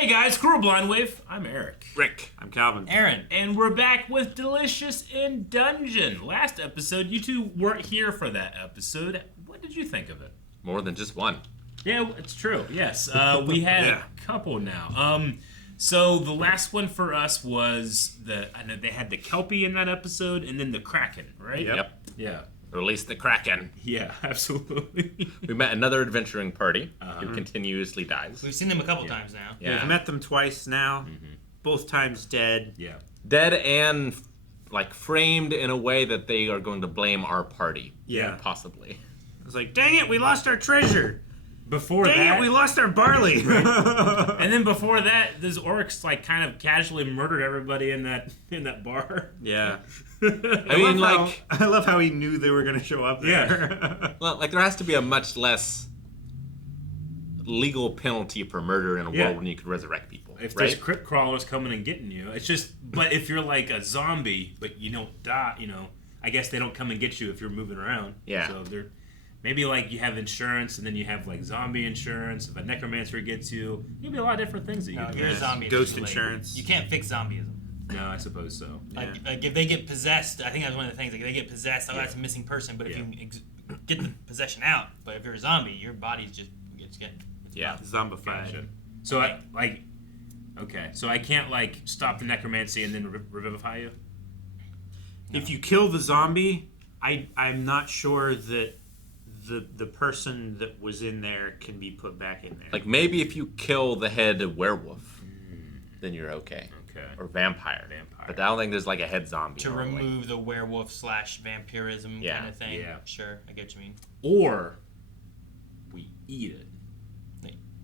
Hey guys, Squirrel Blind Wave. I'm Eric. Rick. I'm Calvin. Aaron. And we're back with Delicious in Dungeon. Last episode, you two weren't here for that episode. What did you think of it? More than just one. Yeah, it's true. Yes, we had a couple now. So the last one for us was I know they had the Kelpie in that episode, and then the Kraken, right? Yep. Yeah. Release the Kraken. Yeah, absolutely. We met another adventuring party who continuously dies. We've seen them a couple times now. Yeah. We've met them twice now. Both times dead. Yeah. Dead and like framed in a way that they are going to blame our party. Yeah. Possibly. I was like, dang it, we lost our treasure. Before Dang that, it, we lost our barley. and then before that, those orcs like kind of casually murdered everybody in that bar. Yeah. I mean, like, I love how he knew they were going to show up there. well, like there has to be a much less legal penalty for murder in a world when you could resurrect people. If right? there's crypt crawlers coming and getting you, it's just. But if you're like a zombie, but you don't die, I guess they don't come and get you if you're moving around. Yeah. So they're maybe like you have insurance, and then you have like zombie insurance. If a necromancer gets you, maybe a lot of different things that you No, can you're do. a zombie. it's Ghost too late. insurance. You can't fix zombieism. No, I suppose so. Like if they get possessed, I think that's one of the things. Like if they get possessed, that's a missing person. But if you get the possession out, but if you're a zombie, your body's just it's Zombified. Gotcha. So okay. So I can't like stop the necromancy and then revivify you. No. If you kill the zombie, I'm not sure that the person that was in there can be put back in there. Like maybe if you kill the head werewolf, then you're okay. Okay. Or vampire. But I don't think there's like a head zombie. to normally. remove the werewolf / vampirism kind of thing. Yeah. Sure, I get what you mean. Or we eat it.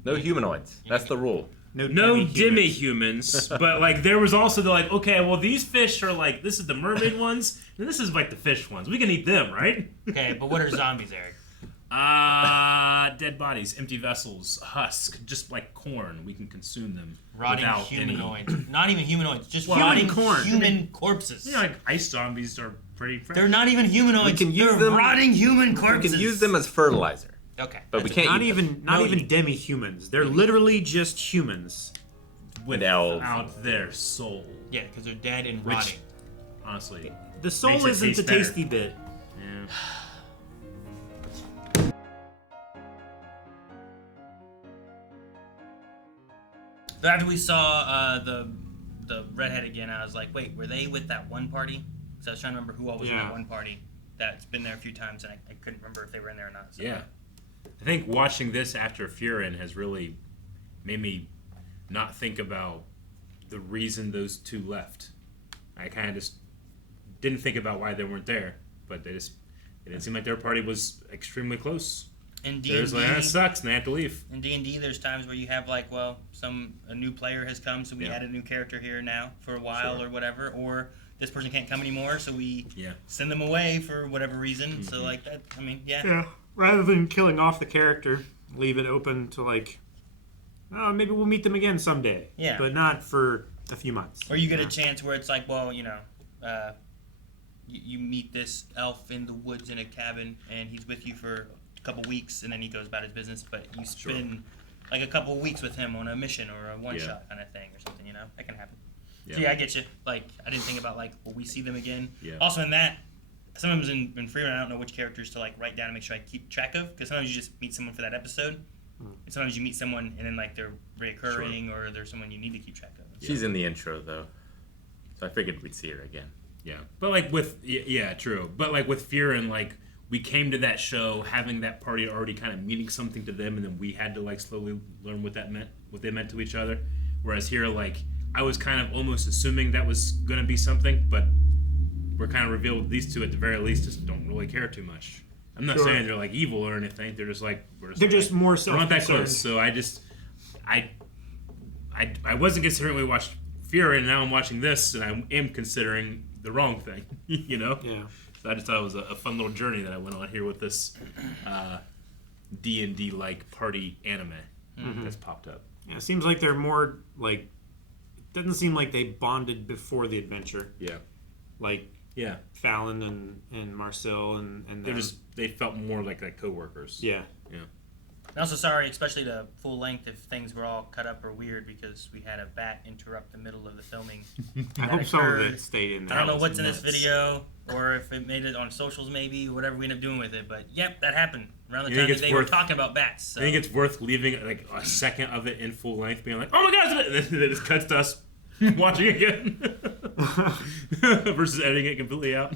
No humanoids. That's the rule. No demi-humans. demi-humans, but like there was also okay, well these fish are like, this is the mermaid ones, and this is like the fish ones. We can eat them, right? Okay, but what are zombies, Eric? Dead bodies, empty vessels, husk, just like corn. We can consume them. Rotting without humanoids. Not even humanoids, just Well, rotting corn. human corpses. Like ice zombies are pretty fresh. They're not even humanoids. We can use They're them- rotting human We corpses. can use them as fertilizer. Okay. But we can't not eat them. even demi-humans. They're literally just humans. without their soul. Yeah, because they're dead and Which, rotting. honestly, The soul makes it isn't taste the better. tasty bit. Yeah. So after we saw the redhead again, I was like, wait, were they with that one party? Because I was trying to remember who all was in that one party that's been there a few times, and I couldn't remember if they were in there or not. So. Yeah. I think watching this after Furin has really made me not think about the reason those two left. I kind of just didn't think about why they weren't there, but it didn't seem like their party was extremely close. In They're just D&D, like, that sucks, and they have to leave. in D&D, there's times where you have like, well, a new player has come, so we add a new character here now for a while or whatever, or this person can't come anymore, so we send them away for whatever reason. So like that, I mean, Yeah. Rather than killing off the character, leave it open to like, oh, maybe we'll meet them again someday. Yeah. But not for a few months. Or you get a chance where it's like, well, you meet this elf in the woods in a cabin, and he's with you for a couple weeks, and then he goes about his business. But you spend like a couple weeks with him on a mission or a one-shot kind of thing or something. That can happen. Yeah. So I get you. Like, I didn't think about like, will we see them again? Yeah. Also, in that, sometimes in Freerun, I don't know which characters to like write down and make sure I keep track of, because sometimes you just meet someone for that episode, and sometimes you meet someone and then like they're reoccurring or there's someone you need to keep track of. She's in the intro though, so I figured we'd see her again. Yeah, but like with true. But like with Furin, like we came to that show having that party already kind of meaning something to them, and then we had to like slowly learn what that meant, what they meant to each other. Whereas here, like I was kind of almost assuming that was gonna be something, but we're kind of revealed these two at the very least just don't really care too much. I'm not saying they're like evil or anything. They're just like They're just more we're self-concerned. not that close. So I wasn't considering we watched Fury, and now I'm watching this, and I am considering the wrong thing. Yeah. So I just thought it was a fun little journey that I went on here with this D&D like party anime that's popped up. Yeah, it seems like they're more like. It doesn't seem like they bonded before the adventure. Yeah. Like Yeah. Fallon and Marcille and They felt more like coworkers. Yeah. Yeah. And also sorry, especially to full length, if things were all cut up or weird because we had a bat interrupt the middle of the filming. I hope some of it stayed in there. I don't know what's in this video or if it made it on socials maybe, or whatever we end up doing with it. But yep, that happened around the time that they were talking about bats. So. I think it's worth leaving like a second of it in full length, being like, "Oh my god!" And then it just cuts to us watching again, versus editing it completely out.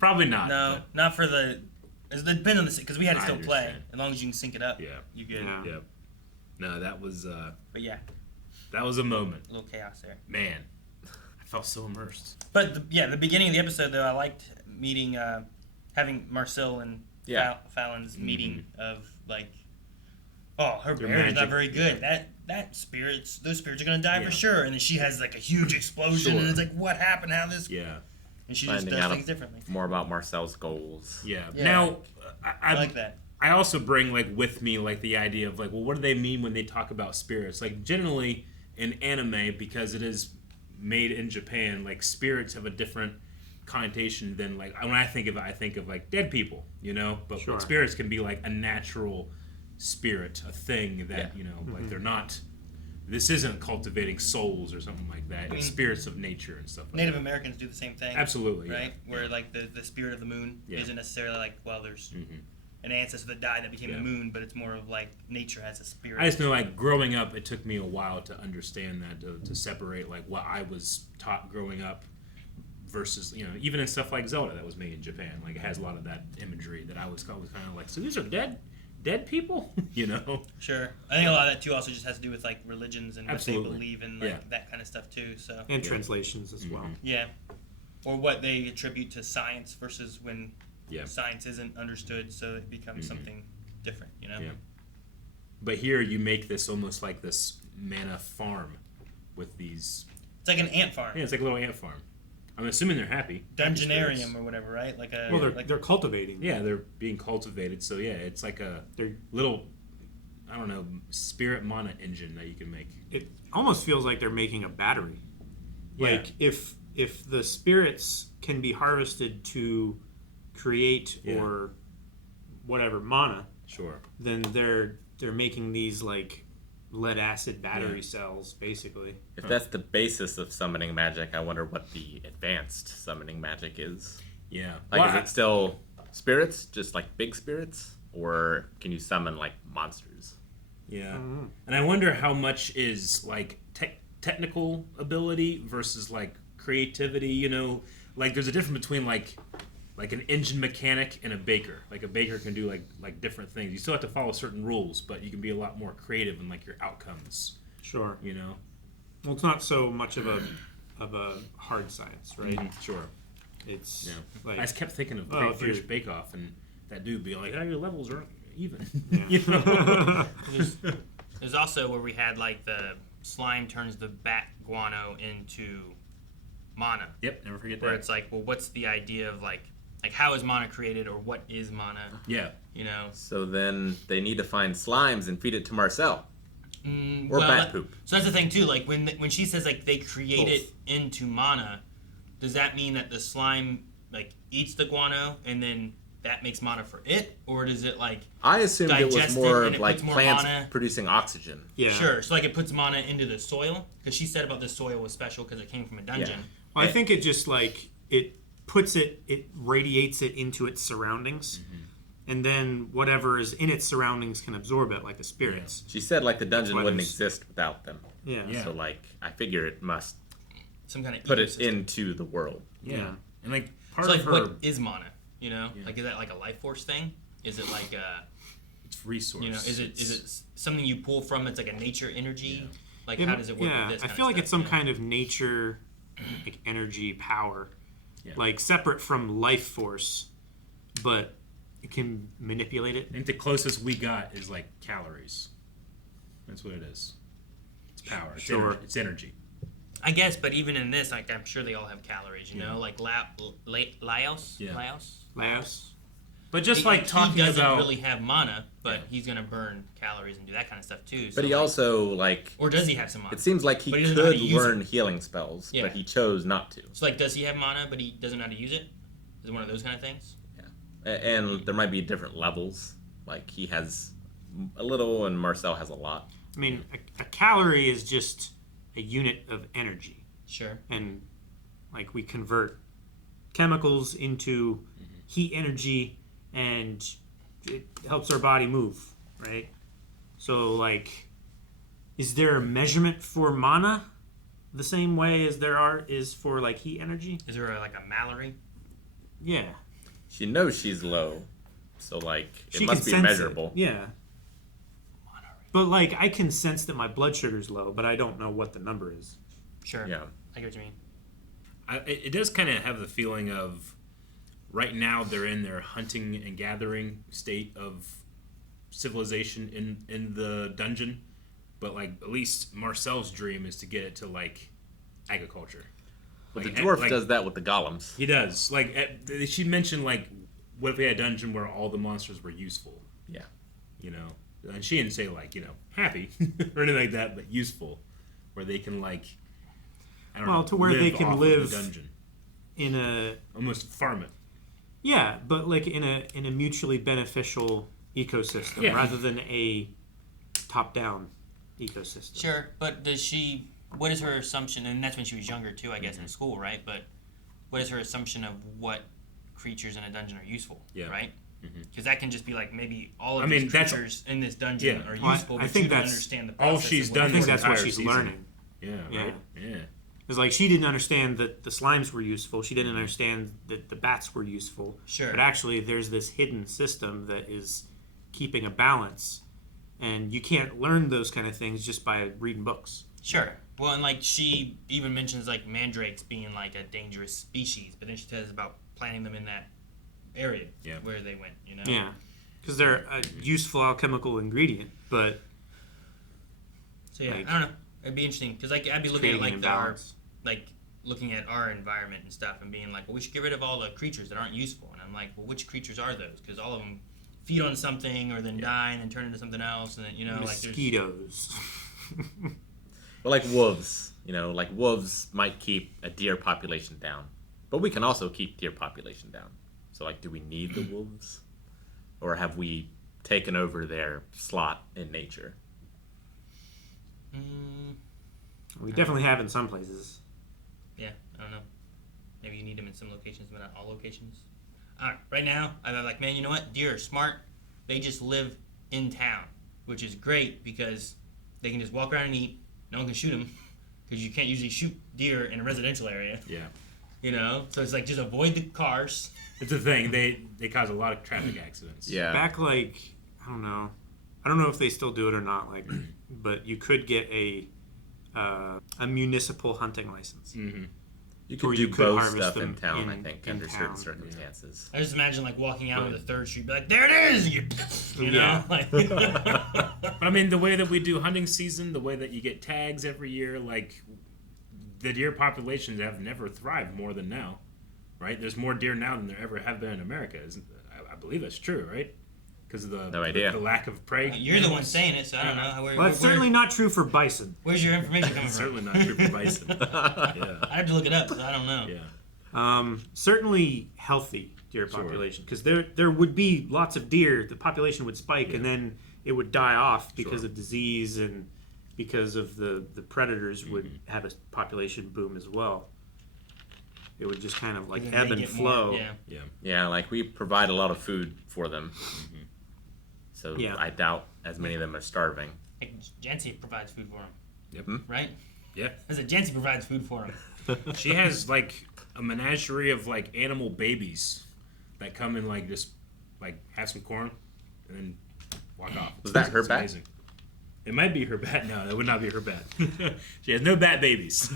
Probably not. No, but. not for the. It depends on the because we had to I still play. understand. As long as you can sync it up, Yeah. you good. Yeah. Yeah. No, that was But yeah, that was a moment. a little chaos there. Man, I felt so immersed. But the beginning of the episode though, I liked meeting, having Marcille and Falin's meeting of like, oh, her Their bear is not magic, very good. Those spirits are gonna die for sure. And then she has like a huge explosion, Sure. and it's like, what happened? How this? Yeah. And she just Finding does out things differently. More about Marcel's goals. Yeah. Yeah. Now, I like that. I also bring like with me like the idea of like, well, what do they mean when they talk about spirits? Like generally in anime, because it is made in Japan, like spirits have a different connotation than like when I think of it, I think of like dead people, you know. But Sure. spirits can be like a natural spirit, a thing that you know, like they're not. This isn't cultivating souls or something like that. It's spirits of nature and stuff like Native that. Americans do the same thing. Absolutely, yeah. Right? Where like the spirit of the moon Yeah. isn't necessarily like, well, there's an ancestor that died that became the moon, but it's more of like nature has a spirit. I just know, like, growing up, it took me a while to understand that, to separate, like, what I was taught growing up versus, you know, even in stuff like Zelda that was made in Japan. Like, it has a lot of that imagery that I was kind of like, so these are dead people? You know? Sure. I think a lot of that, too, also just has to do with, like, religions and Absolutely. what they believe in, like, that kind of stuff, too. So And translations as well. yeah. Or what they attribute to science versus when Yeah. science isn't understood, so it becomes something different, you know? Yeah. But here you make this almost like this mana farm with these... It's like an ant farm. Yeah, it's like a little ant farm. I'm assuming they're happy. Dungeonarium or whatever, right? Like a... Well, like, they're cultivating. Yeah, they're being cultivated. So, yeah, it's like a They're, little, I don't know, spirit mana engine that you can make. it almost feels like they're making a battery. Yeah. Like if the spirits can be harvested to create or whatever mana, Sure. then they're making these like lead acid battery cells basically. If that's the basis of summoning magic, I wonder what the advanced summoning magic is. Yeah. Like, Well, is it still spirits, just like big spirits? Or can you summon, like, monsters? Yeah. And I wonder how much is, like, technical ability versus, like, creativity, you know? Like, there's a difference between, like an engine mechanic and a baker. Like, a baker can do, like different things. You still have to follow certain rules, but you can be a lot more creative in, like, your outcomes, Sure. you know? Well, it's not so much of a hard science, right? Sure. It's Yeah. like I just kept thinking of Oh, Great if British you're- Bake Off and that dude being like, oh, your levels aren't even. Yeah. You know? There's also where we had, like, the slime turns the bat guano into mana. Yep, never forget Where that. it's like, well, what's the idea of, like how is mana created, or what is mana? Yeah. You know? So then they need to find slimes and feed it to Marcel. Or Well, bat poop. So that's the thing too. Like when she says like they create Both. it into mana, does that mean that the slime like eats the guano and then that makes mana for it, or does it like I assumed it was digest it more and of it like puts more plants mana? producing oxygen. yeah. Sure. So like it puts mana into the soil because she said about the soil was special because it came from a dungeon. Well, I think it just like it radiates it into its surroundings, and then whatever is in its surroundings can absorb it, like the spirits. She said like the dungeon why wouldn't there's- exist without them. Yeah. Yeah. So like I figure it must Some kind of put it ecosystem. into the world. Yeah. And like part So like of her what is mana? You know, Yeah. like is that like a life force thing? Is it like a it's resource. you know is it something you pull from that's like a nature energy? Like It- how does it work yeah, with this? I kind feel of like stuff, it's some you know? kind of nature, like energy power, Yeah. like separate from life force, but it can manipulate it. I think the closest we got is like calories. That's what it is. It's power. It's Sure. It's energy. I guess, but even in this, like I'm sure they all have calories. You know, like Laos. Yeah. Laos. But just He- like he talking doesn't about really have mana, but Yeah. he's gonna burn calories and do that kind of stuff too. So But he like- also like or does he have some mana? it seems like he But he doesn't know how could to use learn healing spells, Yeah. but he chose not to. So like, does he have mana, but he doesn't know how to use it? Is it one of those kind of things? And there might be different levels Like he has a little, and Marcel has a lot. I mean, a calorie is just a unit of energy, Sure. and like we convert chemicals into heat energy, and it helps our body move, right? So, like, is there a measurement for mana the same way as there is for like heat energy? Is there like a Mallory? Yeah, She knows she's low, so like it she must can be sense measurable. It. Yeah. But like, I can sense that my blood sugar's low, but I don't know what the number is. Sure. Yeah. I get what you mean. It does kind of have the feeling of right now they're in their hunting and gathering state of civilization in the dungeon, but like at least Marcel's dream is to get it to like agriculture. But Like, the dwarf like- does that with the golems. He does. Like she mentioned, like what if we had a dungeon where all the monsters were useful? Yeah. You know, and she didn't say like happy or anything like that, but useful, where they can like I don't know, To where they can off of live the dungeon, in a almost farm it. yeah, but like in a mutually beneficial ecosystem Yeah. rather than a top-down ecosystem. Sure, but what is her assumption, and that's when she was younger too, I guess, in school, right? But what is her assumption of what creatures in a dungeon are useful, Yeah. right? Because that can just be like maybe all of I mean, these that's- creatures in this dungeon Yeah. are Well, useful, I but think you don't that's understand the all process. she's of done I think this that's what entire she's season. learning. Yeah, Yeah. right. Yeah. Because like she didn't understand that the slimes were useful. She didn't understand that the bats were useful. Sure. But actually, there's this hidden system that is keeping a balance, and you can't learn those kind of things just by reading books. Sure. Well, and like she even mentions like mandrakes being like a dangerous species, but then she says about planting them in that area Yeah. where they went. You know. Yeah, because they're a useful alchemical ingredient, but So yeah, Like, I don't know. It'd be interesting because like I'd be looking at creating like an our imbalance. like looking at our environment and stuff and being like, well, we should get rid of all the creatures that aren't useful. And I'm like, well, which creatures are those? Because all of them feed on something or then die and then turn into something else, and then like there's Mosquitoes. But like wolves, like wolves might keep a deer population down, but we can also keep deer population down. So like, do we need the wolves, or have we taken over their slot in nature? We definitely have in some places. Yeah, I don't know. Maybe you need them in some locations, but not all locations. Right now, I'm like, man, you know what? Deer are smart. They just live in town, which is great because they can just walk around and eat. No one can shoot them because you can't usually shoot deer in a residential area. Yeah. So it's like just avoid the cars. It's a thing. They cause a lot of traffic accidents. Yeah. Back like I don't know if they still do it or not. Like, but you could get a municipal hunting license. Mm-hmm. You Or could you do could both harvest stuff them in town, I in- think, in under certain town. circumstances. I just imagine like walking out on Right. the 3rd Street, be like, there it is, you know, Yeah. like. But I mean, the way that we do hunting season, the way that you get tags every year, like the deer populations have never thrived more than now, right? There's more deer now than there ever have been in America. I believe that's true, right? Because of No idea. the lack of prey. You're the one saying it, so I don't know. Well, that's certainly not true for bison. Where's your information coming It's from? certainly not true for bison. Yeah. I have to look it up because I don't know. Yeah. Certainly healthy deer Sure. population, because there would be lots of deer. The population would spike, Yeah. and then it would die off because Sure. of disease and because of the predators would have a population boom as well. It would just kind of like Then ebb they and get flow. more, yeah. Yeah, like we provide a lot of food for them. So Yeah. I doubt as many of them are starving. Like, Jancy provides food for him, Yep. right? Yeah. I said Jancy provides food for him. She has like a menagerie of like animal babies that come and like just like have some corn and then walk off. Was that her It's bat? amazing. It might be her bat. No, that would not be her bat. She has no bat babies.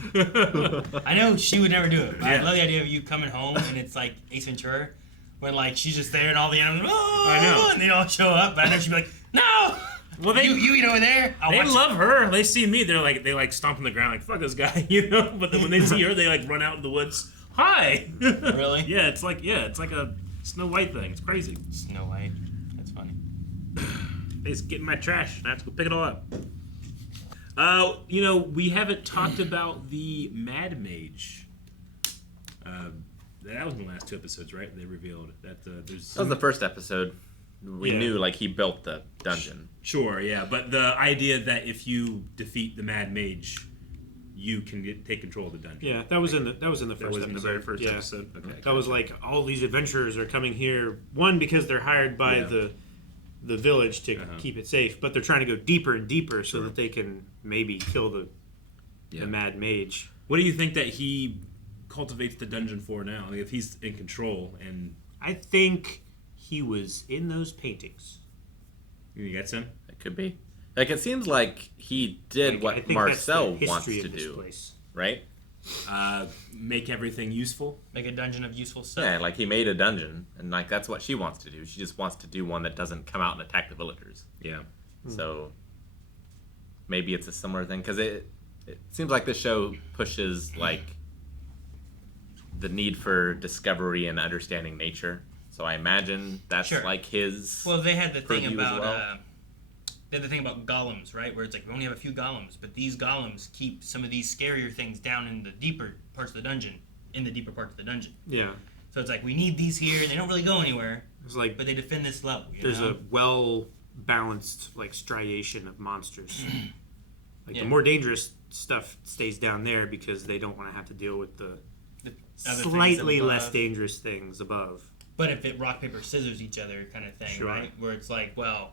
I know she would never do it. But I Yeah. love the idea of you coming home and it's like Ace Ventura, when like she's just there and all the animals, I know. and they all show up. But I know she'd be like, no, Well, they you eat over there. I'll they watch love her. They see me, they like stomp on the ground like fuck this guy, you know. But then when they see her, they like run out in the woods. Hi. Really? Yeah, it's like a Snow White thing. It's crazy. Snow White. That's funny. They just get in my trash and I have to go pick it all up. We haven't talked about the Mad Mage. That was in the last 2 episodes, right? They revealed that there's. That was the first episode. We knew like he built the dungeon. Sure, yeah, but the idea that if you defeat the Mad Mage, you can take control of the dungeon. Yeah, that was in the first That was episode. in the very first Yeah. episode. Okay, That was like all these adventurers are coming here. One, because they're hired by the village to keep it safe, but they're trying to go deeper and deeper so that they can maybe kill the Mad Mage. What do you think that he cultivates the dungeon for now? Like if he's in control, and I think he was in those paintings. you get him. It could be. Like it seems like he did I what think Marcel that's the wants history to of this do, place. right? Make everything useful. Make a dungeon of useful stuff. Yeah, like he made a dungeon, and like that's what she wants to do. She just wants to do one that doesn't come out and attack the villagers. Yeah. So maybe it's a similar thing because it seems like this show pushes like the need for discovery and understanding nature. So I imagine that's Sure. like his. Well, they had the thing purview as about well. they had the thing about golems, right? Where it's like we only have a few golems, but these golems keep some of these scarier things down in the deeper parts of the dungeon. Yeah. So it's like we need these here, and they don't really go anywhere, It's like but they defend this level. there's know? a well balanced like striation of monsters. Like Yeah. the more dangerous stuff stays down there because they don't want to have to deal with the The other things slightly above. less dangerous things above. But if it rock paper scissors each other kind of thing, Sure. right? Where it's like, well,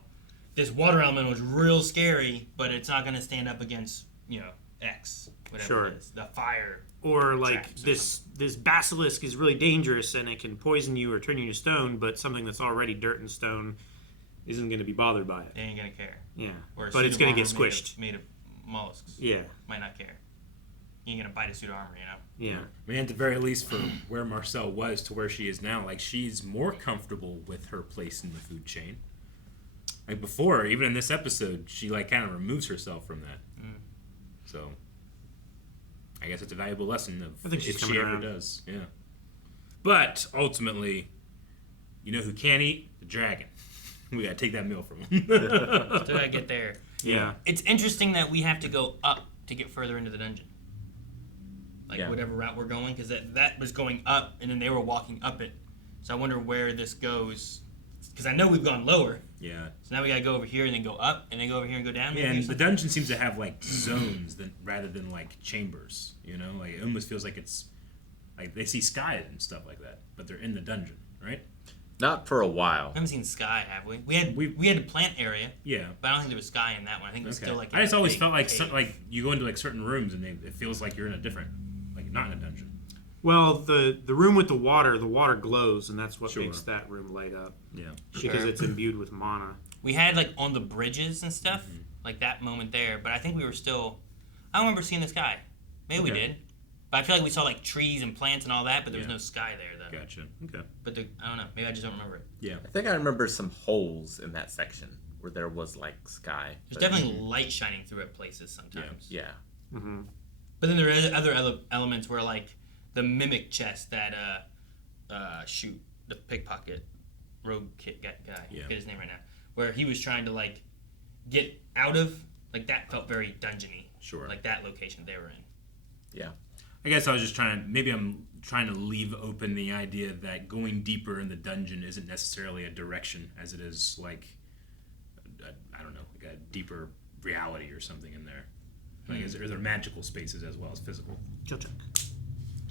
this water element was real scary, but it's not going to stand up against X, whatever Sure. it is, the fire. Or like Traps or this basilisk is really dangerous and it can poison you or turn you to stone, but something that's already dirt and stone isn't going to be bothered by it. They ain't going to care. Yeah, Or a but suit it's of going to armor get squished. Made of mollusks. Yeah, Might not care. You ain't going to bite a suit of armor, yeah. I mean, at the very least, for where Marcel was to where she is now, like she's more comfortable with her place in the food chain. Like before, even in this episode, she like kind of removes herself from that. So, I guess it's a valuable lesson of I think she's if she coming ever around. does. Yeah. But ultimately, you know who can't eat? The dragon. We gotta take that meal from him. Still gotta get there. Yeah. It's interesting that we have to go up to get further into the dungeon. Like Yeah. whatever route we're going, because that was going up, and then they were walking up it. So I wonder where this goes. Because I know we've gone lower. Yeah. So now we gotta go over here and then go up, and then go over here and go down. Yeah, maybe or and the something? dungeon seems to have like zones rather than like chambers. You know, like it almost feels like it's like they see sky and stuff like that, but they're in the dungeon, right? Not for a while. We haven't seen sky, have we? We had a plant area, Yeah. but I don't think there was sky in that one. I think it was Okay. still like. I just a always big felt like cave. like you go into like certain rooms and it feels like you're in a different, like not in a dungeon. Well, the room with the water glows, and that's what Sure. makes that room light up Yeah. because Sure. it's imbued with mana. We had like on the bridges and stuff, like that moment there, but I think we were still. I don't remember seeing the sky. Maybe we Okay. did, but I feel like we saw like trees and plants and all that, but there was Yeah. no sky there though. Gotcha. Okay. But I don't know. Maybe I just don't remember it. Yeah. I think I remember some holes in that section where there was like sky. There's but- definitely light shining through at places sometimes. Yeah. Mm-hmm. But then there are other elements where like the mimic chest that shoot the pickpocket rogue kit guy. Yeah. I forget his name right now. Where he was trying to like get out of, like that felt very dungeony. Sure. Like that location they were in. Yeah. I guess I was just I'm trying to leave open the idea that going deeper in the dungeon isn't necessarily a direction, as it is like I don't know, like a deeper reality or something in there. Like, are there magical spaces as well as physical? Chill check.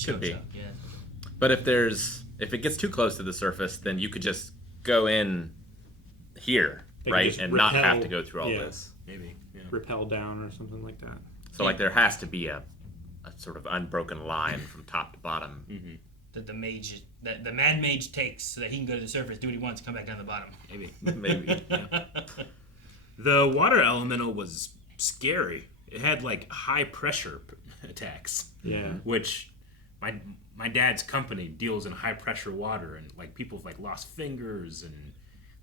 Could be. Yeah. But if it gets too close to the surface, then you could just go in here, They could right, just and not have repel- to go through all yeah. this. Maybe. Yeah. Rappel down or something like that. So like there has to be a sort of unbroken line from top to bottom. That the mage, that the mad mage takes so that he can go to the surface, do what he wants, come back down to the bottom. Maybe. Maybe. The water elemental was scary. It had like high pressure attacks. Yeah. Which my dad's company deals in high pressure water, and like people have like lost fingers and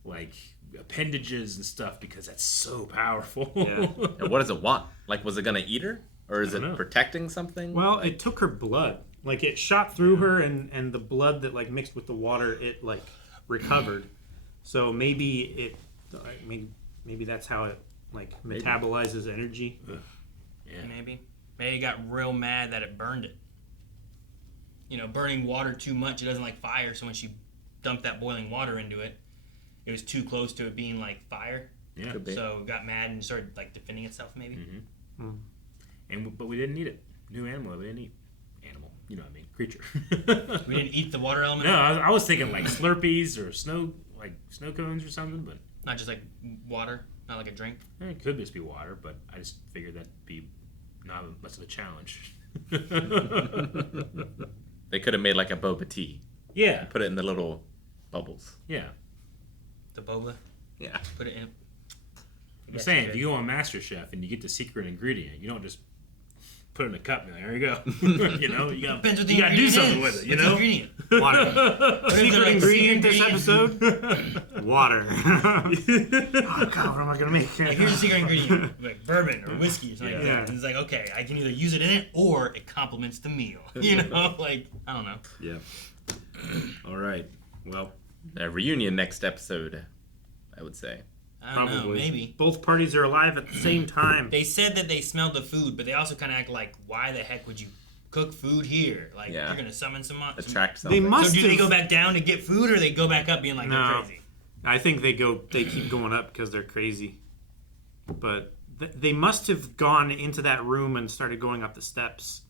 like appendages and stuff because that's so powerful. Yeah. And what does it want? Like, was it going to eat her? Or is I it don't know. protecting something? Well, it took her blood. Like it shot through her, and the blood that like mixed with the water, it like recovered. So maybe maybe that's how it like Maybe. metabolizes energy. Yeah. Maybe it got real mad that it burned it. You know, burning water too much, it doesn't like fire. So when she dumped that boiling water into it, it was too close to it being like fire. Yeah. Could be. So it got mad and started like defending itself maybe. But we didn't need it. New animal. We didn't eat animal. You know what I mean? Creature. We didn't eat the water element. No, I was thinking like Slurpees or snow cones or something, but Not just like water, not like a drink. it could just be water. But I just figured that'd be not much of a challenge. They could have made like a boba tea. Yeah. Put it in the little bubbles. Yeah. The boba, Yeah. put it in. I'm saying, if you go on MasterChef and you get the secret ingredient, you don't just put it in a cup and be like, there you go. You know, you Depends what gotta, the you gotta do ingredient something is. with it, you What's the know? ingredient? Water. Secret like, ingredient this secret episode? Water. Oh, God, what am I going to make? Like, here's a secret ingredient, like bourbon or whiskey or something like Yeah. that. And it's like, okay, I can either use it in it or it complements the meal. You know, like, I don't know. Yeah. All right. Well, A reunion next episode, I would say. I don't know, maybe. Both parties are alive at the same time. They said that they smelled the food, but they also kind of act like, why the heck would you cook food here? Like, Yeah. you're going to summon some... Attract They something. must- So do they have- go back down to get food, or they go back up being like, No. they're crazy? I think they keep going up because they're crazy. But they must have gone into that room and started going up the steps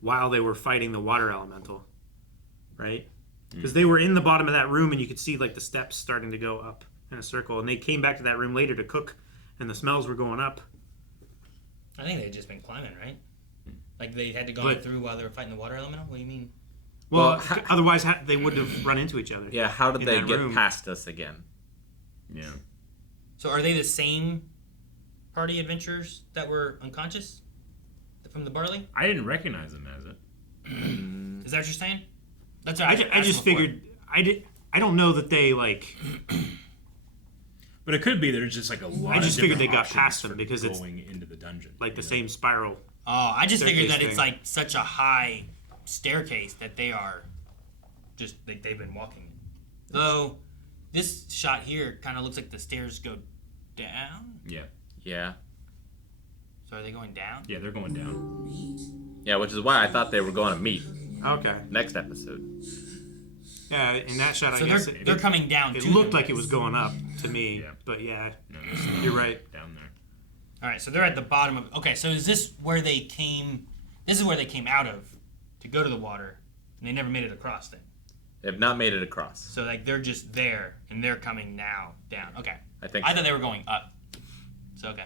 while they were fighting the water elemental, right? Because they were in the bottom of that room and you could see like the steps starting to go up in a circle, and they came back to that room later to cook, and the smells were going up. I think they'd just been climbing, right? Like, they had to go But- through while they were fighting the water elemental? What do you mean? Well, Well, otherwise they wouldn't have run into each other. Yeah, how did in they that get room. past us again? yeah. So are they the same party adventurers that were unconscious from the barley? I didn't recognize them as it. Is that what you're saying? That's what I just figured I don't know that they like. But it could be there's just like a lot I just of figured different they got options past them for because it's going into the dungeon. like the you know? same spiral. Oh, I just figured that Staircase it's thing. like such a high staircase that they are just like they've been walking. Though this shot here kind of looks like the stairs go down. Yeah. Yeah. So are they going down? Yeah, they're going down. Yeah, which is why I thought they were going to meet Okay. next episode. Yeah, in that shot, I So guess they're coming down. it to looked them. like it was going up to me. Yeah. But yeah, No, you're right. down there. All right, so they're at the bottom of. Okay, so is this where they came? This is where they came out of to go to the water, and they never made it across. Then, They have not made it across. so like they're just there, and they're coming now down. Okay, I think I so. thought they were going up. So okay,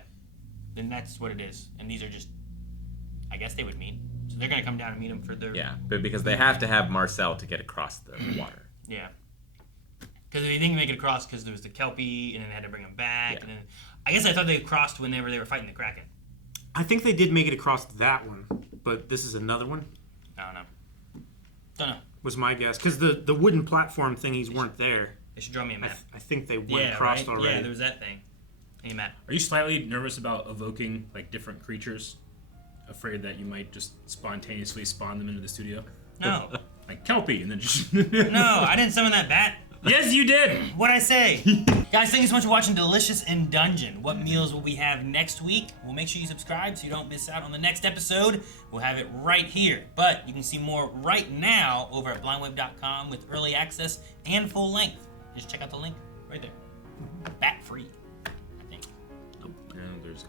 then that's what it is, and these are just. I guess they would meet. So they're gonna come down and meet them for their. Yeah, but because they have to have Marcel to get across the water. Yeah. Because they didn't make it across because there was the Kelpie, and then they had to bring them back, Yeah. and then I guess I thought they crossed whenever they were fighting the Kraken. I think they did make it across that one, but this is another one. I don't know. Was my guess because the wooden platform thingies weren't there. They should draw me a map. I think they went Yeah, across right? already. Yeah, there was that thing. Hey, map. Are you slightly nervous about evoking like different creatures? Afraid that you might just spontaneously spawn them into the studio? No. Like Kelpie and then just No, I didn't summon that bat. Yes, you did. What'd I say? Guys, thank you so much for watching Delicious in Dungeon. What meals will we have next week? Well, make sure you subscribe so you don't miss out on the next episode. We'll have it right here. But you can see more right now over at blindweb.com with early access and full length. Just check out the link right there. Bat free, I think. No, there's a